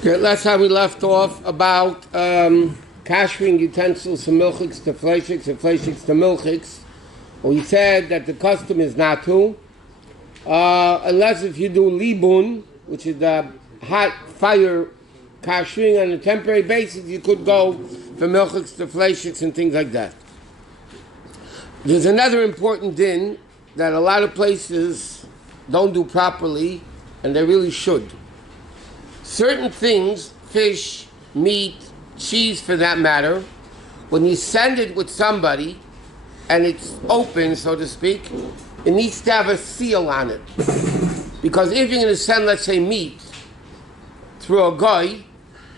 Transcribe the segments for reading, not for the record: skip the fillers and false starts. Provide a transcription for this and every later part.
Okay, last time we left off about kashering utensils from milchiks to fleishiks and fleishiks to milchiks. We said that the custom is not to, unless if you do libun, which is the hot fire kashering on a temporary basis, you could go from milchiks to fleishiks and things like that. There's another important din that a lot of places don't do properly, and they really should. Certain things, fish, meat, cheese for that matter, when you send it with somebody and it's open, so to speak, it needs to have a seal on it. Because if you're going to send, let's say, meat through a guy,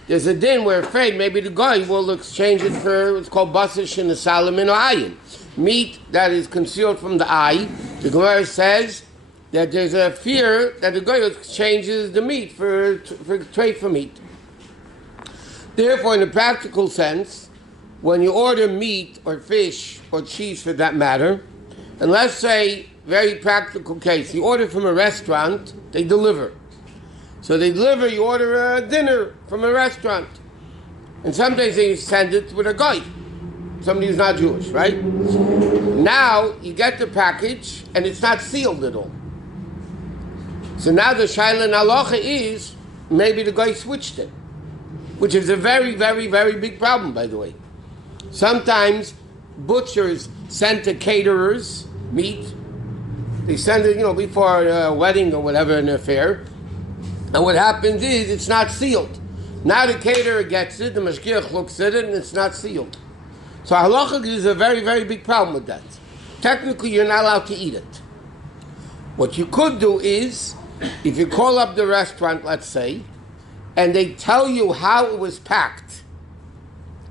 there's a din we're afraid maybe the guy will exchange it for what's called basish in the Solomon or ayin. Meat that is concealed from the eye. The Gemara says that there's a fear that the guy exchanges the meat for trade for meat. Therefore, in a practical sense, when you order meat or fish or cheese for that matter, and let's say, very practical case, you order from a restaurant, they deliver. So they deliver, you order a dinner from a restaurant. And sometimes they send it with a guy, somebody who's not Jewish, right? Now, you get the package, and it's not sealed at all. So now the Shaila and Halacha is, maybe the guy switched it, which is a very, very, very big problem, by the way. Sometimes butchers send to caterers meat. They send it, before a wedding or whatever, an affair. And what happens is, it's not sealed. Now the caterer gets it, the mashgiach looks at it, and it's not sealed. So halacha is a very, very big problem with that. Technically, you're not allowed to eat it. What you could do is, if you call up the restaurant, let's say, and they tell you how it was packed,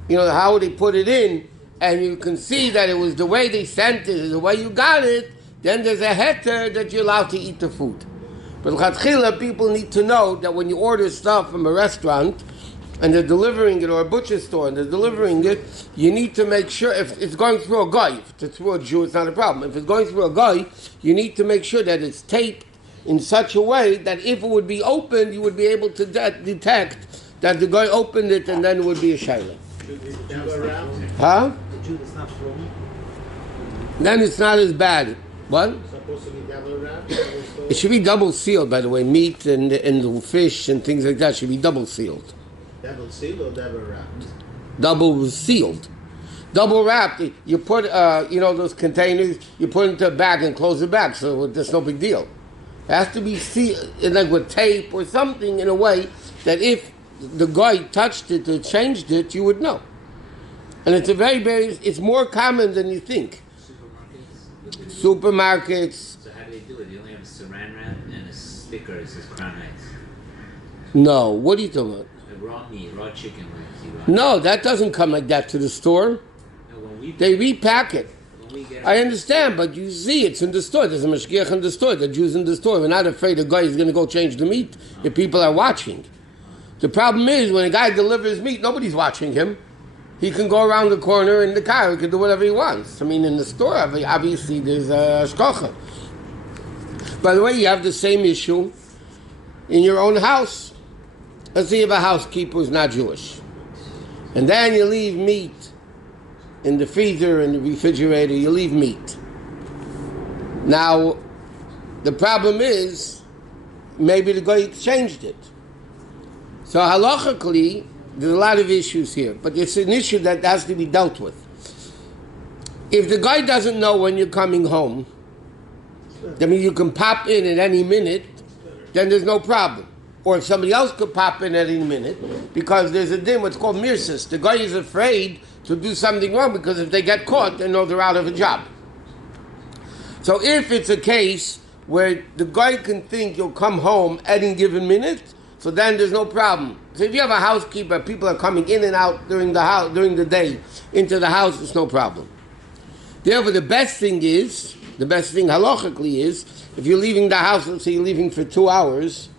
how they put it in, and you can see that it was the way they sent it, the way you got it, then there's a heter that you're allowed to eat the food. But l'chatchila, people need to know that when you order stuff from a restaurant, and they're delivering it, or a butcher store, and they're delivering it, you need to make sure, if it's going through a guy, if it's through a Jew, it's not a problem. If it's going through a guy, you need to make sure that it's taped in such a way that if it would be opened, you would be able to detect that the guy opened it, and then it would be a shayla. Huh? The Jew that's not thrown? Then it's not as bad. What? Supposed to be double wrapped? It should be double sealed, by the way. Meat and the fish and things like that should be double sealed. Double sealed or double wrapped? Double sealed. Double wrapped. You put, those containers, you put into a bag and close the bag, so there's no big deal. It has to be sealed, like with tape or something in a way that if the guy touched it or changed it, you would know. And it's it's more common than you think. Supermarkets. So how do they do it? They only have a saran wrap and a sticker that says Crown Heights. No, what are you talking about? Raw meat, raw chicken. No, that doesn't come like that to the store. No, they repack it. I understand, but you see it's in the store. There's a mashgiach in the store. The Jews in the store. We're not afraid a guy is going to go change the meat if people are watching. The problem is when a guy delivers meat, nobody's watching him. He can go around the corner in the car. He can do whatever he wants. In the store, obviously, there's a shkocha. By the way, you have the same issue in your own house. Let's say you have a housekeeper who's not Jewish. And then you leave meat in the freezer and the refrigerator. You leave meat. Now, the problem is, maybe the guy exchanged it. So halachically, there's a lot of issues here, but it's an issue that has to be dealt with. If the guy doesn't know when you're coming home, you can pop in at any minute, then there's no problem. Or if somebody else could pop in at any minute, because there's a din, what's called mirsis. The guy is afraid to do something wrong, because if they get caught, they know they're out of a job. So if it's a case where the guy can think you'll come home any given minute, so then there's no problem. So if you have a housekeeper, people are coming in and out during the day into the house, it's no problem. Therefore, the best thing halachically is, if you're leaving the house, let's say you're leaving for 2 hours,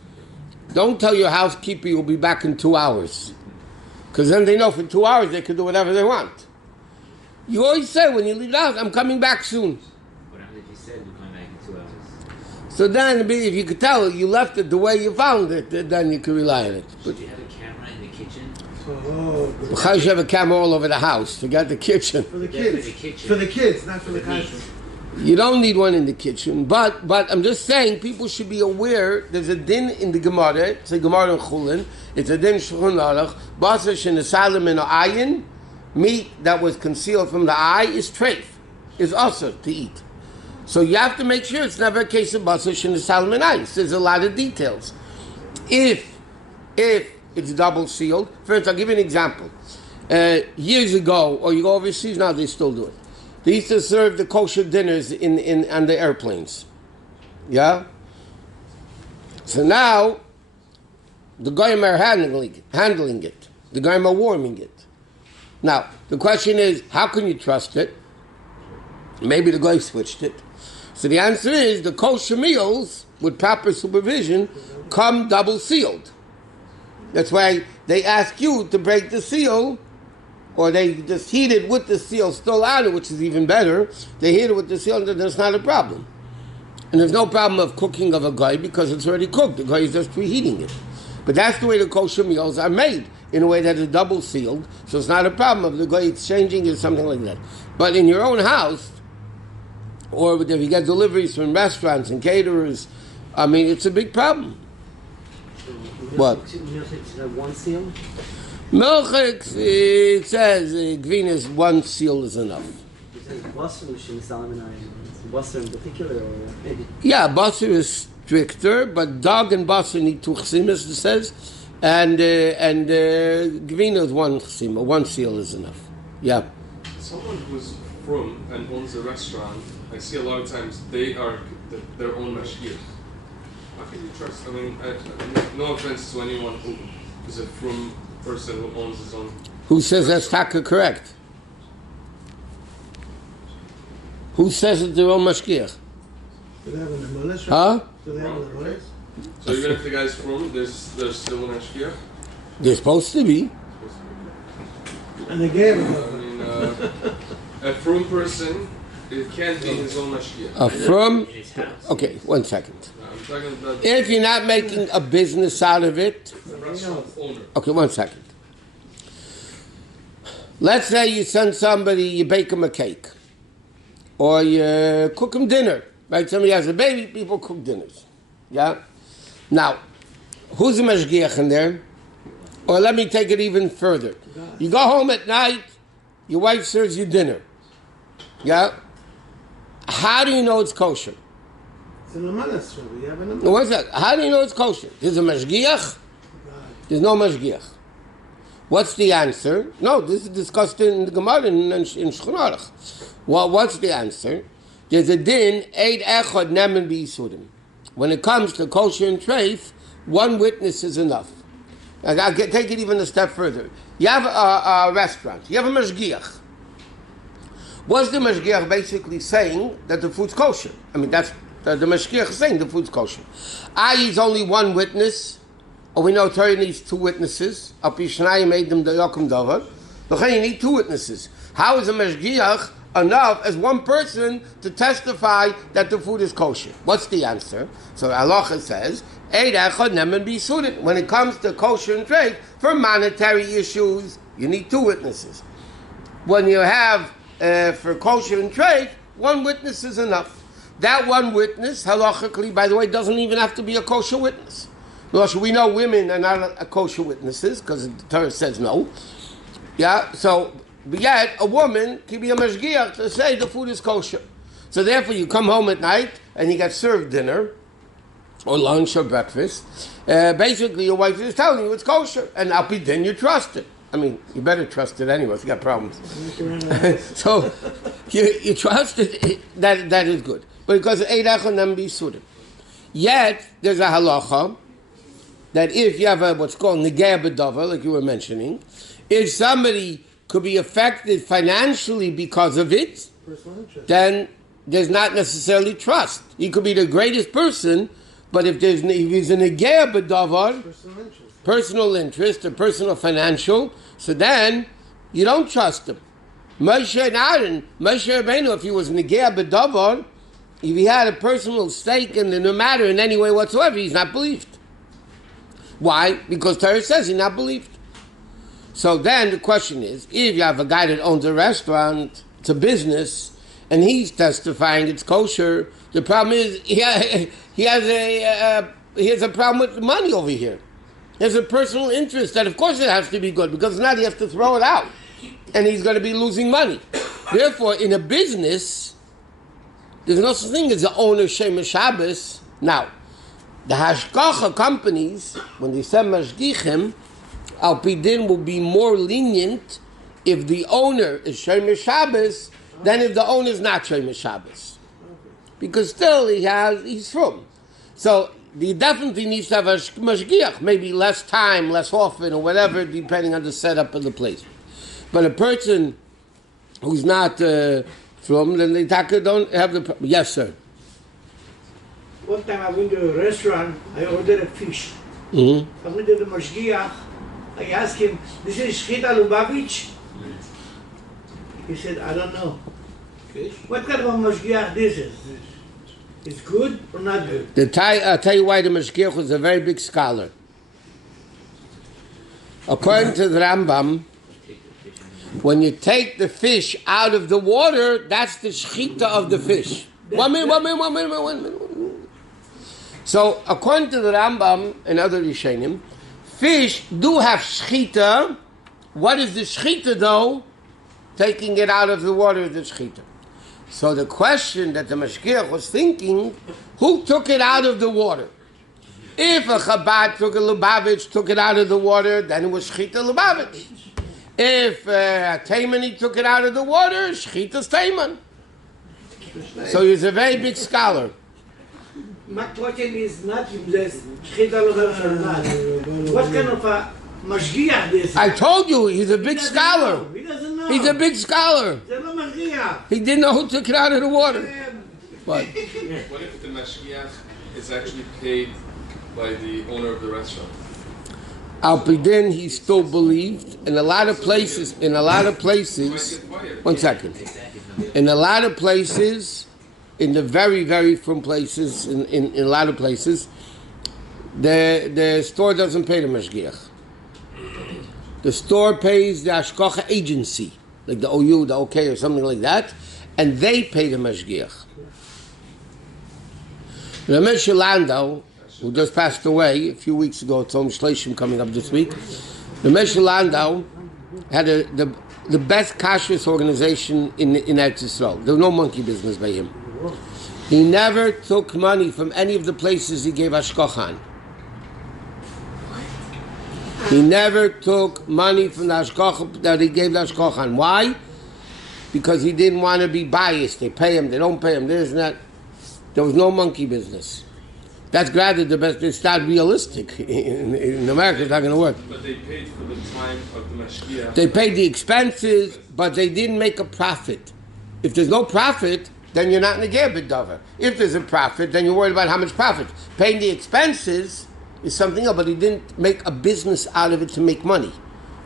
don't tell your housekeeper you'll be back in 2 hours. Because then they know for 2 hours they can do whatever they want. You always say when you leave the house, I'm coming back soon. What if you said you're coming back in 2 hours? So then, if you could tell you left it the way you found it, then you could rely on it. But Do you have a camera in the kitchen? how should you have a camera all over the house? Forget the kitchen. For the Yeah, kids. for the kitchen. For the kids, not for the meat. kashrus. You don't need one in the kitchen, but I'm just saying people should be aware. There's a din in the Gemara. It's a Gemara in Chulin. It's a din Shulchan Aruch. Basar shenesalim in ayin, meat that was concealed from the eye is treif, is also to eat. So you have to make sure it's never a case of basar shenesalim in ayin. There's a lot of details. If it's double sealed, first I'll give you an example. Years ago, or you go overseas now, they still do it. They used to serve the kosher dinners on the airplanes. Yeah? So now, the goyim are handling it. The goyim are warming it. Now, the question is, how can you trust it? Maybe the guy switched it. So the answer is, the kosher meals, with proper supervision, come double sealed. That's why they ask you to break the seal, or they just heat it with the seal still on it, which is even better. They heat it with the seal, and that's not a problem. And there's no problem of cooking of a guy because it's already cooked. The guy is just preheating it. But that's the way the kosher meals are made, in a way that is double sealed. So it's not a problem of the guy exchanging it or something like that. But in your own house, or if you get deliveries from restaurants and caterers, I mean, it's a big problem. What? One seal? Milchik, it says Gvinas, one seal is enough. You say Basar Basar in particular, or maybe? Yeah, Basar is stricter, but dog and Basar need two chsimas, it says, and Gvina is one chsima, one seal is enough. Yeah. Someone who's from and owns a restaurant, I see a lot of times they are their own mashgiach. How can you trust? I mean, no offense to anyone who is a from person who owns his own. Who says that's taka correct? Who says it's their own mashgiach? Do they have an emulis? Huh? Do they have an emulis? So even if the guy's from, there's still an mashgiach? They're supposed to be. And they gave it. I mean, a from person, it can't be his own mashgiach. From, In his house. okay, 1 second. I'm talking about If you're not making a business out of it, the restaurant owner. okay, 1 second. Let's say you send somebody, you bake them a cake, or you cook them dinner, right? Somebody has a baby, people cook dinners, yeah? Now, who's the mashgiach in there? Or let me take it even further. You go home at night, your wife serves you dinner, yeah? How do you know it's kosher? It's an emulis. You have an No, emulis. one second. How do you know it's kosher? There's a mashgiach? There's no mashgiach. What's the answer? No, this is discussed in the Gemara in Shulchan Aruch. Well, what's the answer? There's a din, eid echad nemen b'yisudim. When it comes to kosher and treif, one witness is enough. I'll take it even a step further. You have a restaurant. You have a mashgiach. What's the mashgiach basically saying? That the food's kosher. I mean, that's the mashgiach is saying the food's kosher. He's only one witness. Or we know Torah needs two witnesses. Al pi shnayim made them the yokum davar. L'chein you need two witnesses. How is a mashgiach enough as one person to testify that the food is kosher? What's the answer? So Halacha says, Eid echad nemen b'yisudim. When it comes to kosher and trade, for monetary issues, you need two witnesses. When you have for kosher and trade, one witness is enough. That one witness, halachically, by the way, doesn't even have to be a kosher witness. We know women are not kosher witnesses because the Torah says no. Yeah, so but yet a woman can be a mashgiach to say the food is kosher. So therefore, you come home at night and you get served dinner, or lunch or breakfast. Basically, your wife is telling you it's kosher, and then you trust it. I mean, you better trust it anyway if you got problems. So you trust it. That is good, but because eid echad nemen b'yisudim. Yet there's a halacha that if you have what's called negeh b'davar, like you were mentioning, if somebody could be affected financially because of it, then there's not necessarily trust. He could be the greatest person, but if he's a negeh b'davar, personal interest or personal financial, so then you don't trust him. Moshe and Aaron, Moshe Rabbeinu, if he was negeh b'davar, if he had a personal stake in the matter in any way whatsoever, he's not believed. Why? Because Torah says he's not believed. So then the question is, if you have a guy that owns a restaurant, it's a business, and he's testifying it's kosher, the problem is he has a problem with the money over here. There's a personal interest that of course it has to be good, because now he has to throw it out, and he's going to be losing money. Therefore, in a business, there's no such thing as the owner Shemesh Shabbos. Now, the hashgacha companies, when they send mashgichim, Al Pidin will be more lenient if the owner is Shemesh Shabbos than if the owner is not Shemesh Shabbos. Because still he's from. So he definitely needs to have a mashgiach, maybe less time, less often, or whatever, depending on the setup of the place. But a person who's not from, then they don't have the problem. Yes, sir. One time I went to a restaurant, I ordered a fish. Mm-hmm. I went to the mashgiach, I asked him, this is Shchita Lubavitch? He said, I don't know. Fish? What kind of a mashgiach this is? Is good or not good? I'll tell you why the mashgiach was a very big scholar. According to the Rambam, when you take the fish out of the water, that's the shchita of the fish. One minute. So, according to the Rambam and other Rishonim, fish do have shchita. What is the shchita though? Taking it out of the water is the shchita. So the question that the mashgiach was thinking, who took it out of the water? If a Chabad took a Lubavitch, took it out of the water, then it was shchita Lubavitch. If a Taimani took it out of the water, shchita's Taiman. So he's a very big scholar. My question is not if there's Shchita Lubavitch or not. What kind of a mashgiach this is? I told you, he's a big scholar. He doesn't know. He's a big scholar. There's no mashgiach. He didn't know who took it out of the water. What? What if the mashgiach is actually paid by the owner of the restaurant? Al Pidin, he still believed in a lot of places. One second. In a lot of places, in the very, very from places, in a lot of places, the store doesn't pay the mashgiach. The store pays the hashgacha agency, like the OU, the OK, or something like that, and they pay the mashgiach. Ramesh Landau, who just passed away a few weeks ago, it's Om Shleishim coming up this week. Ramesh Landau had the best kashrus organization in Eretz Yisrael. There was no monkey business by him. He never took money from any of the places he gave hashgacha. He never took money from the hashgacha that he gave the hashgacha. Why? Because he didn't want to be biased. They pay him, they don't pay him, this and that. There was no monkey business. That's granted the best. It's not realistic. In America, it's not going to work. But they paid for the time of the mashgiach. They paid the expenses, but they didn't make a profit. If there's no profit, then you're not in the Gerbet Dover. If there's a profit, then you're worried about how much profit. Paying the expenses is something else, but he didn't make a business out of it to make money.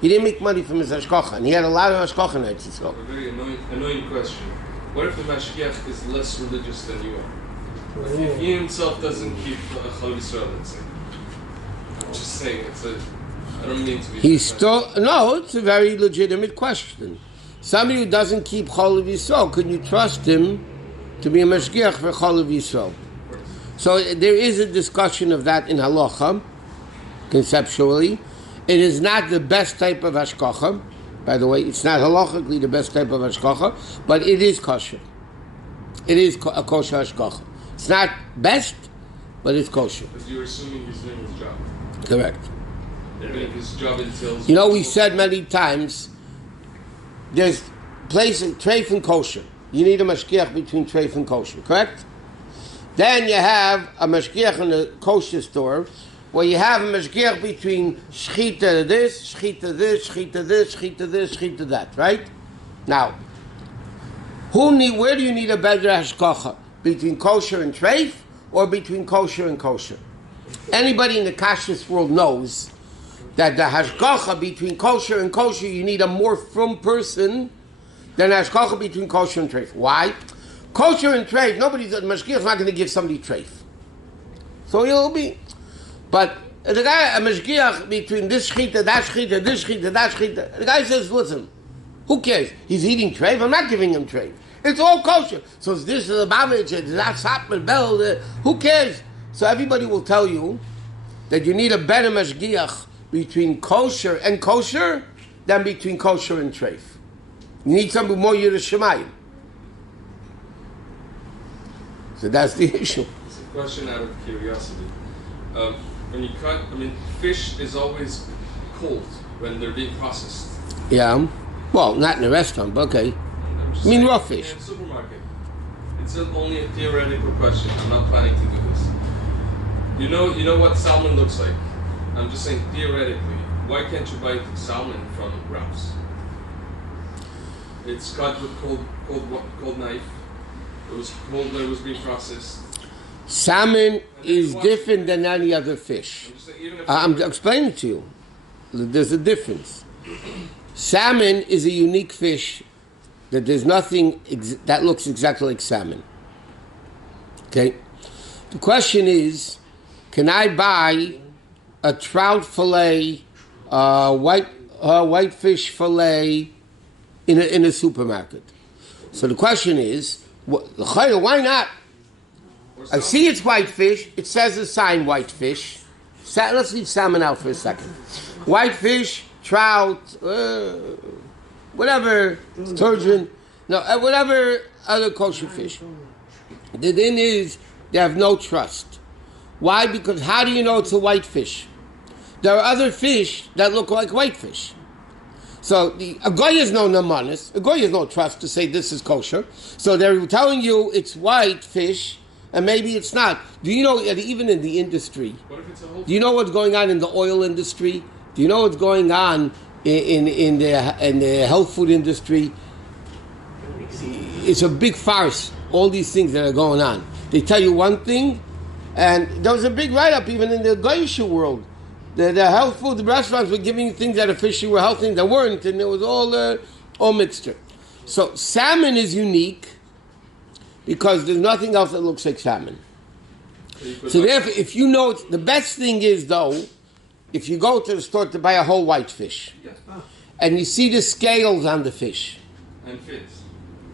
He didn't make money from his hashgacha, and he had a lot of hashgacha in Eretz Yisrael. A very annoying question. What if the mashgiach is less religious than you are? If he himself doesn't keep Chol Yisrael, let's say. I'm just saying, I don't mean to be... It's a very legitimate question. Somebody who doesn't keep Chol Yisrael, could you trust him to be a mashgiach for Chol Yisrael? So there is a discussion of that in halacha, conceptually. It is not the best type of hashgacha. By the way, it's not halachically the best type of hashgacha, but it is kosher. It is a kosher hashgacha. It's not best, but it's kosher. Because you're assuming he's doing his job. Correct. I mean, his job entails... You know, we said many times, there's places, treif and kosher. You need a mashgiach between treif and kosher, correct? Then you have a mashgiach in a kosher store, where you have a mashgiach between shchita this, shchita this, shchita this, shchita this, shchita that, right? Now, where do you need a better hashgacha? Between kosher and treif, or between kosher and kosher? Anybody in the kashrus world knows that the hashgacha between kosher and kosher, you need a more from person than hashgacha between kosher and treif. Why? Kosher and treif, mashgiach's not going to give somebody treif. So he'll be. But the guy, a mashgiach between this shchita, that shchita, this shchita, that shchita, the guy says, listen, who cares? He's eating treif, I'm not giving him treif. It's all kosher. So it's this, the babich, it's that sapman, bell, who cares? So everybody will tell you that you need a better mashgiach between kosher and kosher than between kosher and treif. You need something more Yerushalayim. So that's the issue. It's a question out of curiosity. When you cut, fish is always cold when they're being processed. Yeah. Well, not in a restaurant, but okay. I mean raw fish. In a supermarket. It's only a theoretical question. I'm not planning to do this. You know what salmon looks like. I'm just saying theoretically. Why can't you buy salmon from Ralph's? It's cut with cold knife. It was cold when it was being processed. Salmon is different than any other fish. I'm explaining to you. There's a difference. Salmon is a unique fish that there's nothing that looks exactly like salmon. Okay? The question is, can I buy a trout fillet, whitefish fillet in a supermarket? So the question is, why not? I see it's whitefish. It says a sign whitefish. Let's leave salmon out for a second. Whitefish, trout, whatever, sturgeon, whatever other kosher fish. The thing is, they have no trust. Why? Because how do you know it's a whitefish? There are other fish that look like whitefish. So a goy has no namanis, a goy has no trust to say this is kosher. So they're telling you it's white fish, and maybe it's not. Do you know that even in the industry? Do you know what's going on in the oil industry? Do you know what's going on in the health food industry? It's a big farce. All these things that are going on. They tell you one thing, and there was a big write-up even in the goyish world. The health food restaurants were giving things that officially were healthy that weren't, and it was all mixture. So salmon is unique because there's nothing else that looks like salmon. So therefore, if you know, the best thing is though, if you go to the store to buy a whole white fish, and you see the scales on the fish, and fins.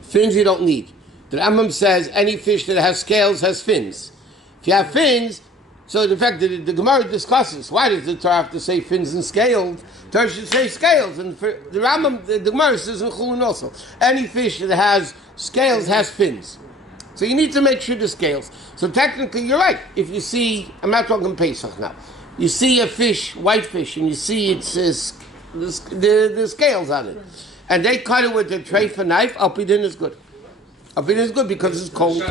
Fins you don't need. The Rambam says any fish that has scales has fins. If you have fins, so in fact the Gemara discusses, why does the Torah have to say fins and scales? The Torah should say scales. And for the Rambam, the Gemara says in Chulun also, any fish that has scales has fins. So you need to make sure the scales. So technically you're right. If you see, I'm not talking Pesach now, you see a fish, white fish, and you see it's the scales on it, and they cut it with a tray for knife, Alpidin is good. Alpidin is good because it's cold.